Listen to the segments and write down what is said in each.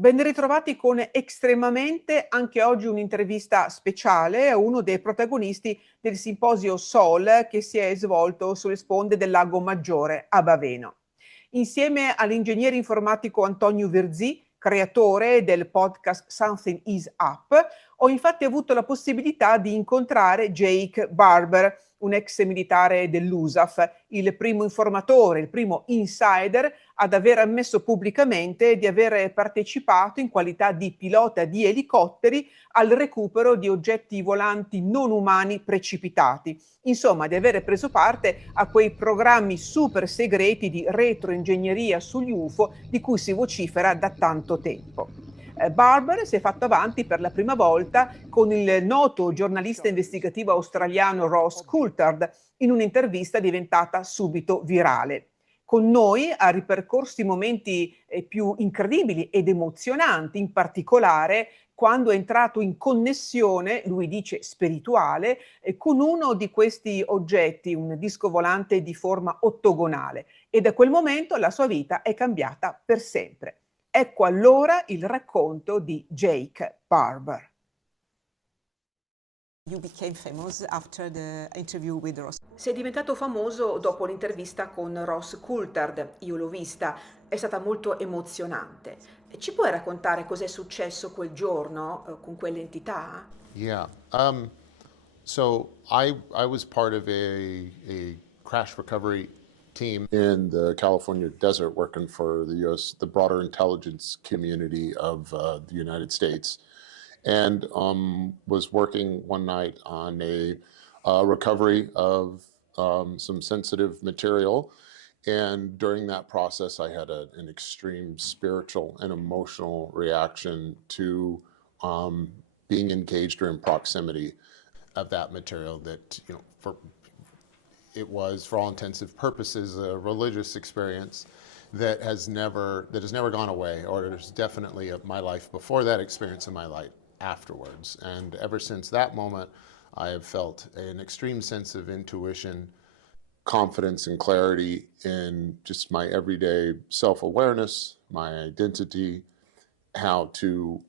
Ben ritrovati con Extremamente, anche oggi un'intervista speciale a uno dei protagonisti del Simposio Sol che si è svolto sulle sponde del Lago Maggiore a Baveno. Insieme all'ingegnere informatico Antonio Virzì, creatore del podcast Something is Up, ho infatti avuto la possibilità di incontrare Jake Barber, un ex militare dell'USAF, il primo informatore, il primo insider ad aver ammesso pubblicamente di aver partecipato in qualità di pilota di elicotteri al recupero di oggetti volanti non umani precipitati. Insomma, di aver preso parte a quei programmi super segreti di retroingegneria sugli UFO di cui si vocifera da tanto tempo. Barber si è fatto avanti per la prima volta con il noto giornalista investigativo australiano Ross Coulthard in un'intervista diventata subito virale. Con noi ha ripercorso i momenti più incredibili ed emozionanti, in particolare quando è entrato in connessione, lui dice spirituale, con uno di questi oggetti, un disco volante di forma ottagonale, e da quel momento la sua vita è cambiata per sempre. Ecco allora il racconto di Jake Barber. You became famous after the interview with Ross. Sei diventato famoso dopo l'intervista con Ross Coulthard, io l'ho vista, è stata molto emozionante. Ci puoi raccontare cos'è successo quel giorno con quell'entità? Yeah. So I was part of a crash recovery team in the California desert working for the U.S., the broader intelligence community of the United States, and was working one night on a recovery of some sensitive material. And during that process, I had an extreme spiritual and emotional reaction to being engaged or in proximity of that material that, it was, for all intensive purposes, a religious experience that has never gone away, or there's definitely my life before that experience and my life afterwards. And ever since that moment, I have felt an extreme sense of intuition, confidence, and clarity in just my everyday self-awareness, my identity, how to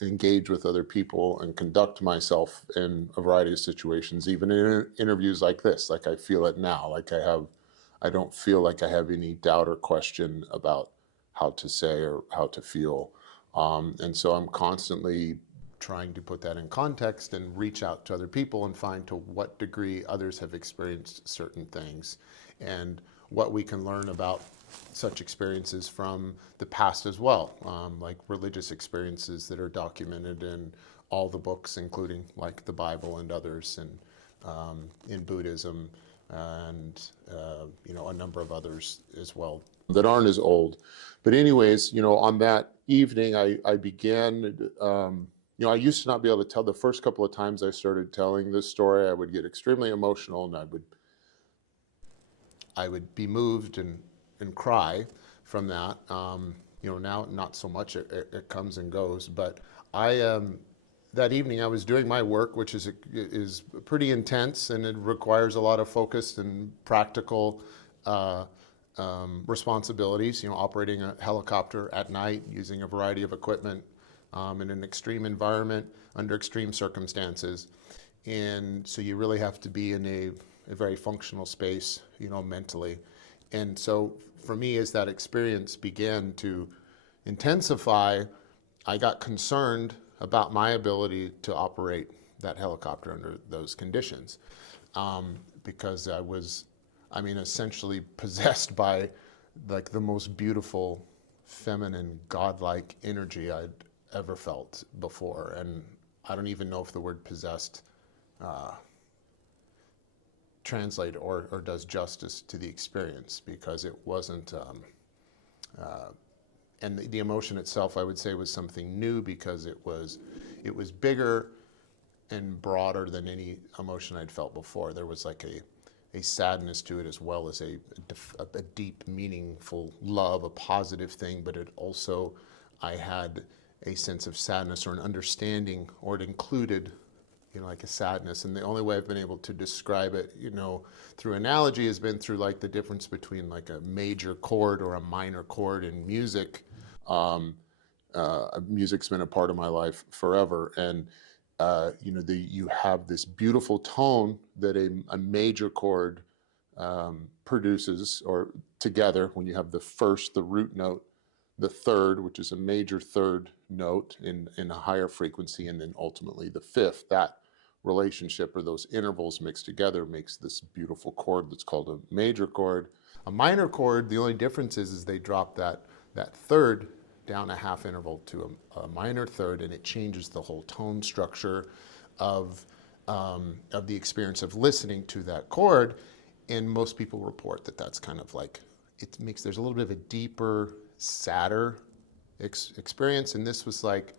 engage with other people and conduct myself in a variety of situations, even in interviews like this, like I feel it now, I don't feel like I have any doubt or question about how to say or how to feel. And so I'm constantly trying to put that in context and reach out to other people and find to what degree others have experienced certain things and what we can learn about such experiences from the past as well, like religious experiences that are documented in all the books, including like the Bible and others, and in Buddhism, and a number of others as well that aren't as old. But anyways, on that evening, I began. I used to not be able to tell. The first couple of times I started telling this story, I would get extremely emotional, and I would be moved and cry from that. Now not so much. It comes and goes. But that evening I was doing my work, which is pretty intense, and it requires a lot of focus and practical responsibilities. Operating a helicopter at night, using a variety of equipment in an extreme environment under extreme circumstances, and so you really have to be in a very functional space, mentally. And so for me, as that experience began to intensify, I got concerned about my ability to operate that helicopter under those conditions, because I was, essentially possessed by like the most beautiful, feminine, godlike energy I'd ever felt before. And I don't even know if the word possessed translate or does justice to the experience, because it wasn't, and the emotion itself, I would say, was something new, because it was bigger and broader than any emotion I'd felt before. There was like a sadness to it, as well as a deep, meaningful love, a positive thing, but it also, I had a sense of sadness or an understanding, or it included like a sadness. And the only way I've been able to describe it, through analogy has been through like the difference between like a major chord or a minor chord in music. Music's been a part of my life forever. And, you have this beautiful tone that a major chord produces, or together when you have the first, the root note, the third, which is a major third note in a higher frequency, and then ultimately the fifth. That relationship, or those intervals mixed together, makes this beautiful chord that's called a major chord. A minor chord, the only difference is they drop that third down a half interval to a minor third, and it changes the whole tone structure of the experience of listening to that chord. And most people report that that's kind of like, there's a little bit of a deeper, sadder experience. And this was like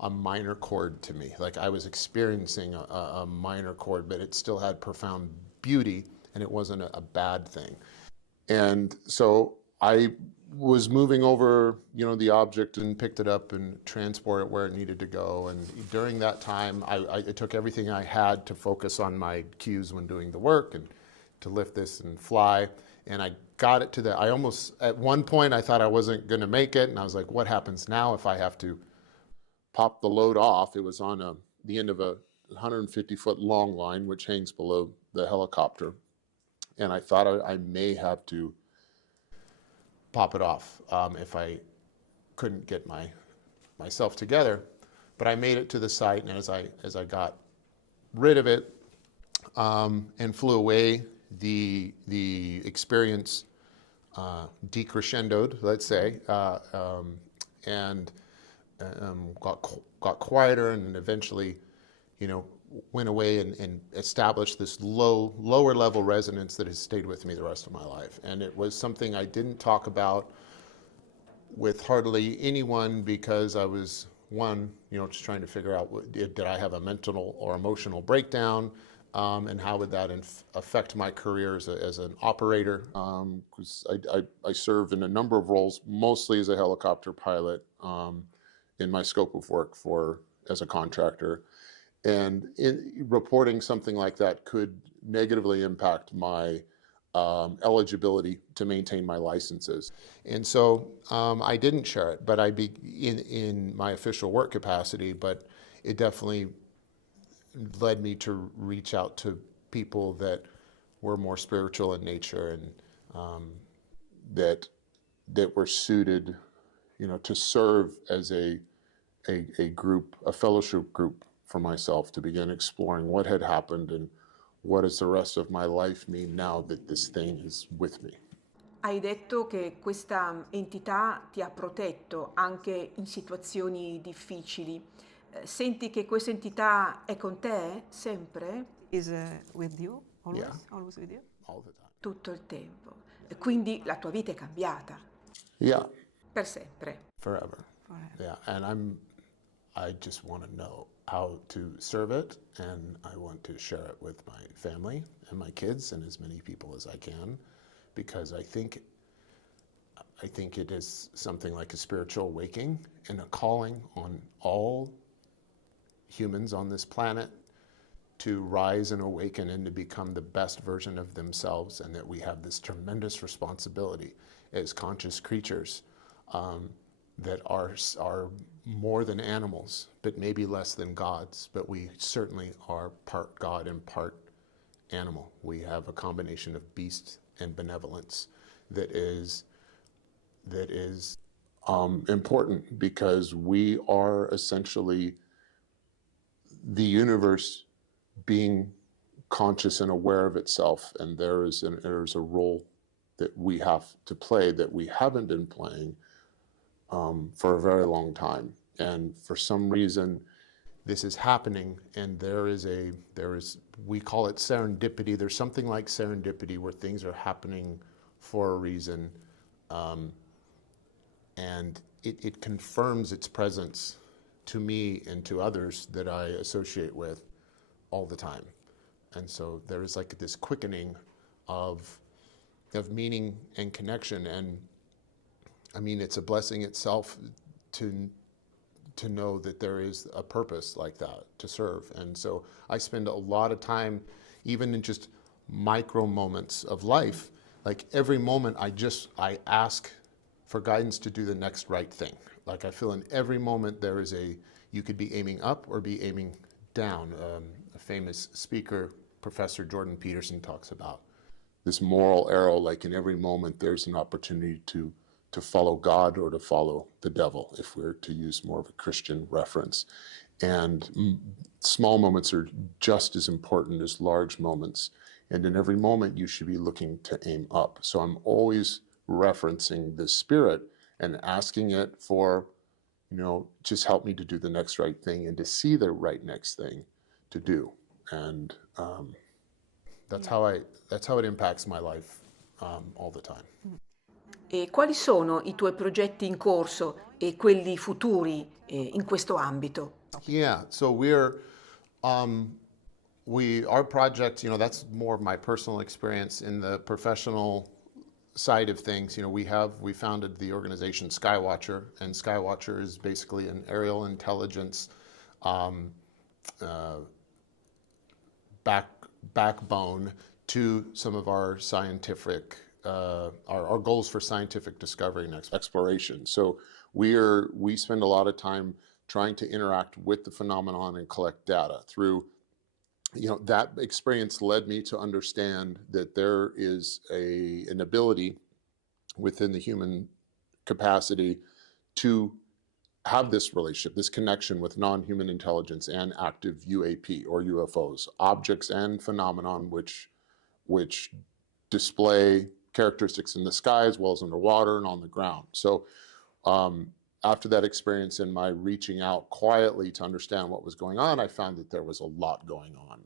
a minor chord to me. Like I was experiencing a minor chord, but it still had profound beauty, and it wasn't a bad thing. And so I was moving over, the object, and picked it up and transport it where it needed to go. And during that time, I took everything I had to focus on my cues when doing the work, and to lift this and fly. And I got it to I almost, at one point, I thought I wasn't going to make it. And I was like, what happens now if I have to pop the load off? It was on the end of a 150-foot long line, which hangs below the helicopter. And I thought I may have to pop it off if I couldn't get myself together. But I made it to the site, and as I got rid of it and flew away, the experience decrescendoed, let's say, and got quieter, and then eventually, went away and established this lower level resonance that has stayed with me the rest of my life. And it was something I didn't talk about with hardly anyone, because I was, one, just trying to figure out, did I have a mental or emotional breakdown, and how would that affect my career as an operator? Because I served in a number of roles, mostly as a helicopter pilot, in my scope of work as a contractor. And reporting something like that could negatively impact my eligibility to maintain my licenses. And so I didn't share it, but in my official work capacity, but it definitely led me to reach out to people that were more spiritual in nature, and that were suited, to serve as a group, a fellowship group for myself, to begin exploring what had happened and what does the rest of my life mean now that this thing is with me. Hai detto che questa entità ti ha protetto anche in situazioni difficili. Senti che questa entità è con te sempre? Is with you, always, Yeah. always with you? All the time. Tutto il tempo. E quindi la tua vita è cambiata Yeah, per sempre. forever. Forever. Yeah, and I just want to know how to serve it, and I want to share it with my family and my kids and as many people as I can, because I think it is something like a spiritual awakening and a calling on all humans on this planet to rise and awaken and to become the best version of themselves, and that we have this tremendous responsibility as conscious creatures that are more than animals, but maybe less than gods, but we certainly are part God and part animal. We have a combination of beast and benevolence that is important, because we are essentially the universe being conscious and aware of itself, and there's a role that we have to play that we haven't been playing for a very long time. And for some reason, this is happening, and there is we call it serendipity. There's something like serendipity where things are happening for a reason, and it confirms its presence to me and to others that I associate with all the time. And so there is like this quickening of meaning and connection. And I mean, it's a blessing itself to to know that there is a purpose like that to serve. And so I spend a lot of time, even in just micro moments of life, like every moment I ask for guidance to do the next right thing. Like I feel in every moment there is you could be aiming up or be aiming down. A famous speaker, Professor Jordan Peterson, talks about this moral arrow, like in every moment there's an opportunity to follow God or to follow the devil, if we're to use more of a Christian reference. And small moments are just as important as large moments. And in every moment, you should be looking to aim up. So I'm always referencing the spirit and asking it for, just help me to do the next right thing and to see the right next thing to do. And that's how it impacts my life all the time. E quali sono i tuoi progetti in corso e quelli futuri in questo ambito? Yeah, so our project, that's more of my personal experience. In the professional side of things, we founded the organization Skywatcher, and Skywatcher is basically an aerial intelligence backbone to some of our scientific, our goals for scientific discovery and exploration. So we spend a lot of time trying to interact with the phenomenon and collect data through. That experience led me to understand that there is an ability within the human capacity to have this relationship, this connection with non-human intelligence and active UAP or UFOs, objects and phenomenon which display characteristics in the sky as well as underwater and on the ground. So after that experience and my reaching out quietly to understand what was going on, I found that there was a lot going on.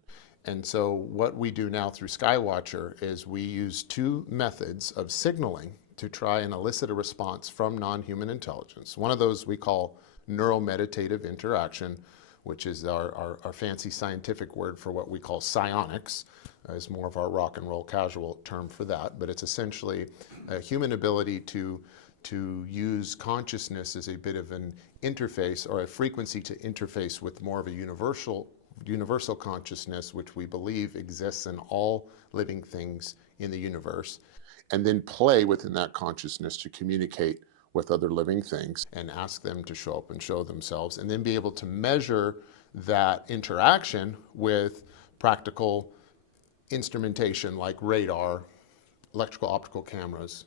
And so what we do now through Skywatcher is we use two methods of signaling to try and elicit a response from non-human intelligence. One of those we call neuromeditative interaction, which is our fancy scientific word for what we call psionics, is more of our rock and roll casual term for that, but it's essentially a human ability to use consciousness as a bit of an interface or a frequency to interface with more of a universal consciousness, which we believe exists in all living things in the universe, and then play within that consciousness to communicate with other living things and ask them to show up and show themselves, and then be able to measure that interaction with practical instrumentation like radar, electrical optical cameras,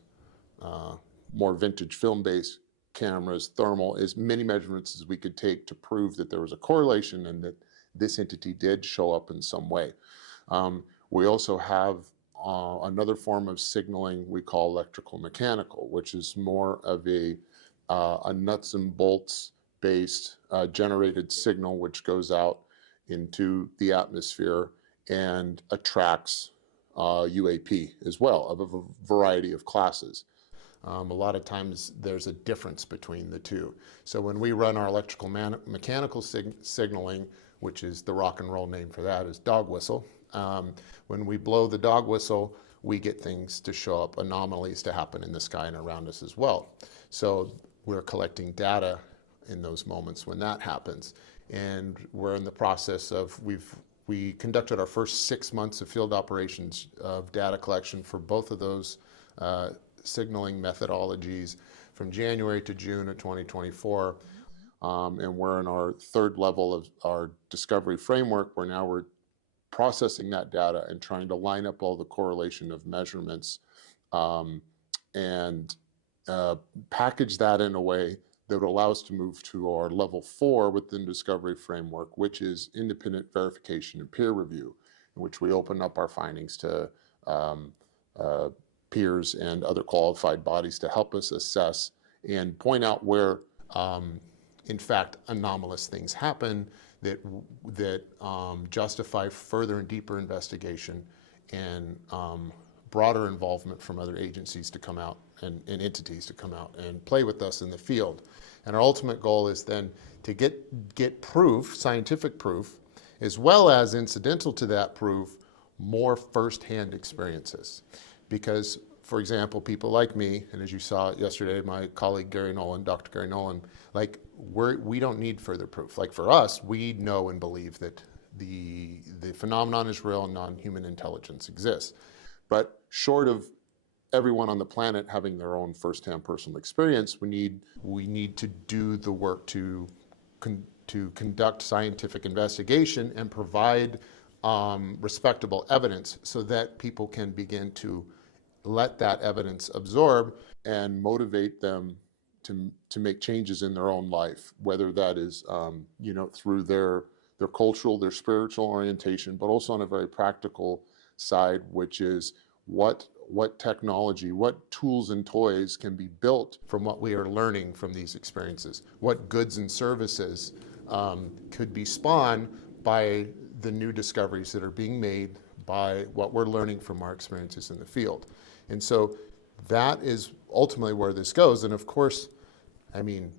more vintage film-based cameras, thermal, as many measurements as we could take to prove that there was a correlation and that this entity did show up in some way. We also have another form of signaling we call electrical mechanical, which is more of a nuts and bolts based generated signal which goes out into the atmosphere and attracts UAP as well, of a variety of classes. A lot of times there's a difference between the two. So when we run our electrical mechanical signaling, which is the rock and roll name for that is dog whistle, when we blow the dog whistle, we get things to show up, anomalies to happen in the sky and around us as well. So we're collecting data in those moments when that happens. And we're in the process of, we conducted our first 6 months of field operations of data collection for both of those signaling methodologies from January to June of 2024. And we're in our third level of our discovery framework, where now we're processing that data and trying to line up all the correlation of measurements and package that in a way that would allow us to move to our level 4 within discovery framework, which is independent verification and peer review, in which we open up our findings to peers and other qualified bodies to help us assess and point out where, in fact, anomalous things happen that justify further and deeper investigation and broader involvement from other agencies to come out and entities to come out and play with us in the field. And our ultimate goal is then to get proof, scientific proof, as well as incidental to that proof, more firsthand experiences. Because for example, people like me, and as you saw yesterday, my colleague Gary Nolan, Dr. Gary Nolan, like we don't need further proof. Like for us, we know and believe that the phenomenon is real and non-human intelligence exists. But short of everyone on the planet having their own firsthand personal experience, we need to do the work to conduct scientific investigation and provide respectable evidence so that people can begin to let that evidence absorb and motivate them to make changes in their own life, whether that is through their cultural, their spiritual orientation, but also on a very practical side, which is what technology, what tools and toys can be built from what we are learning from these experiences, what goods and services could be spawned by the new discoveries that are being made by what we're learning from our experiences in the field. And so that is ultimately where this goes. And of course, I mean,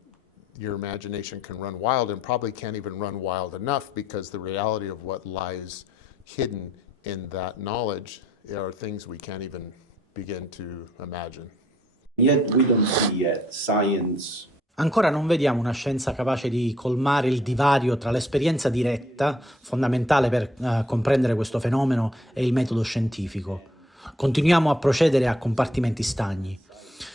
your imagination can run wild and probably can't even run wild enough, because the reality of what lies hidden in that knowledge are things we can't even begin to imagine. Yet we don't see yet science. Ancora non vediamo una scienza capace di colmare il divario tra l'esperienza diretta, fondamentale per comprendere questo fenomeno, e il metodo scientifico. Continuiamo a procedere a compartimenti stagni.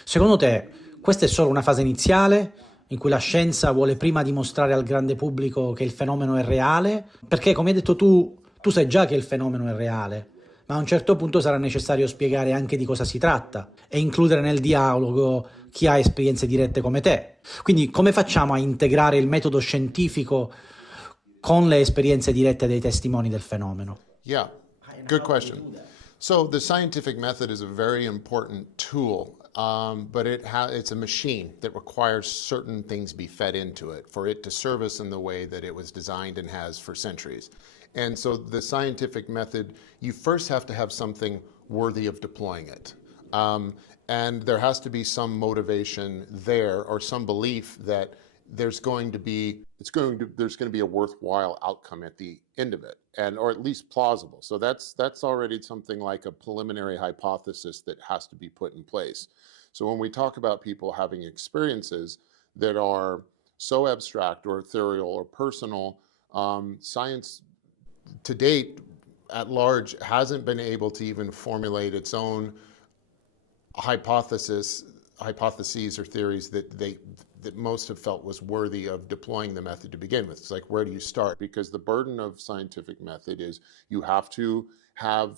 Secondo te, questa è solo una fase iniziale in cui la scienza vuole prima dimostrare al grande pubblico che il fenomeno è reale? Perché, come hai detto tu sai già che il fenomeno è reale, ma a un certo punto sarà necessario spiegare anche di cosa si tratta e includere nel dialogo chi ha esperienze dirette come te. Quindi come facciamo a integrare il metodo scientifico con le esperienze dirette dei testimoni del fenomeno? Yeah, good question. So the scientific method is a very important tool, but it's a machine that requires certain things be fed into it for it to serve us in the way that it was designed and has for centuries. And so the scientific method, you first have to have something worthy of deploying it. And there has to be some motivation there, or some belief that there's going to be a worthwhile outcome at the end of it, or at least plausible. So that's already something like a preliminary hypothesis that has to be put in place. So when we talk about people having experiences that are so abstract or ethereal or personal, science to date at large hasn't been able to even formulate its own hypotheses or theories that most have felt was worthy of deploying the method to begin with. It's like, where do you start? Because the burden of scientific method is you have to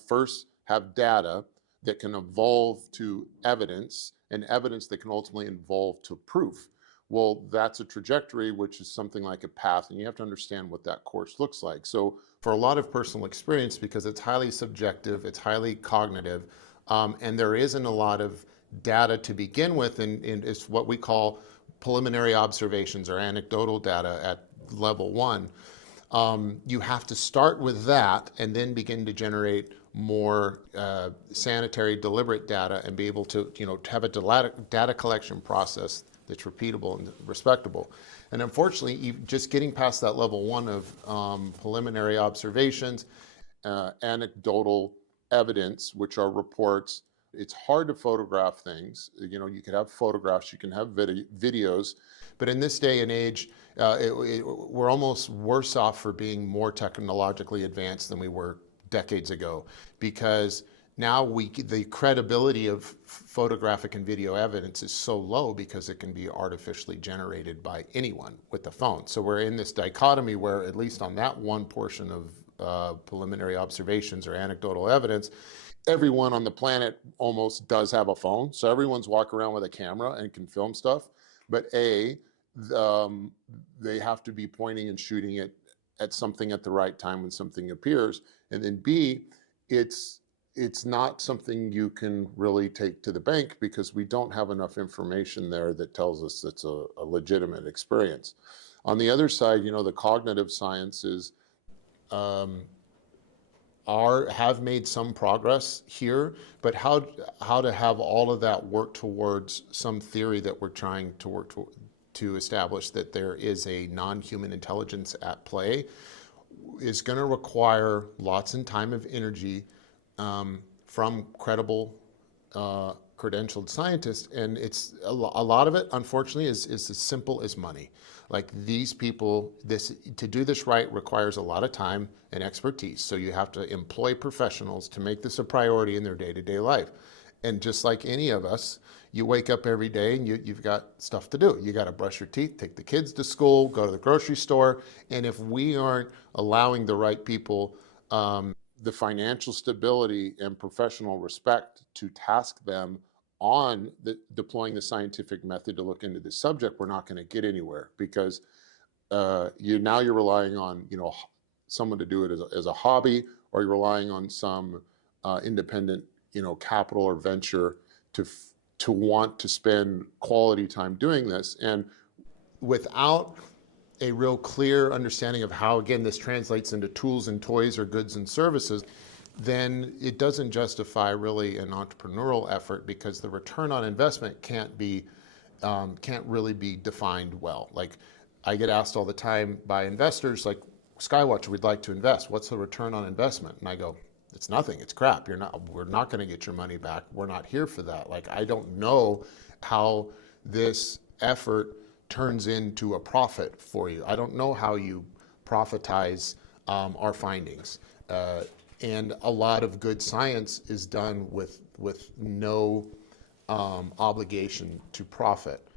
first have data that can evolve to evidence, and evidence that can ultimately evolve to proof. Well, that's a trajectory, which is something like a path, and you have to understand what that course looks like. So for a lot of personal experience, because it's highly subjective, it's highly cognitive, and there isn't a lot of data to begin with, and it's what we call preliminary observations or anecdotal data at level one. You have to start with that and then begin to generate more sanitary, deliberate data, and be able to have a data collection process that's repeatable and respectable. And unfortunately, just getting past that level one of preliminary observations, anecdotal evidence, which are reports, it's hard to photograph things. You could have photographs, you can have videos, but in this day and age, we're almost worse off for being more technologically advanced than we were decades ago, because now the credibility of photographic and video evidence is so low because it can be artificially generated by anyone with the phone. So we're in this dichotomy where, at least on that one portion of preliminary observations or anecdotal evidence, everyone on the planet almost does have a phone. So everyone's walking around with a camera and can film stuff. But they have to be pointing and shooting it at something at the right time when something appears. And then B, it's not something you can really take to the bank, because we don't have enough information there that tells us it's a legitimate experience. On the other side, the cognitive sciences have made some progress here, but how to have all of that work towards some theory that we're trying to work to establish that there is a non-human intelligence at play is going to require lots and time of energy from credible credentialed scientists, and it's a lot of it, unfortunately, is as simple as money. Like these people, to do this right requires a lot of time and expertise. So you have to employ professionals to make this a priority in their day-to-day life. And just like any of us, you wake up every day and you've got stuff to do. You got to brush your teeth, take the kids to school, go to the grocery store. And if we aren't allowing the right people the financial stability and professional respect to task them on deploying the scientific method to look into this subject, we're not going to get anywhere, because you're relying on someone to do it as a hobby, or you're relying on some independent capital or venture to want to spend quality time doing this. And without a real clear understanding of how, again, this translates into tools and toys or goods and services, then it doesn't justify really an entrepreneurial effort, because the return on investment can't really be defined well. Like I get asked all the time by investors, like, Skywatcher, we'd like to invest. What's the return on investment? And I go, it's nothing. It's crap. We're not going to get your money back. We're not here for that. Like, I don't know how this effort turns into a profit for you. I don't know how you profitize our findings. And a lot of good science is done with no obligation to profit.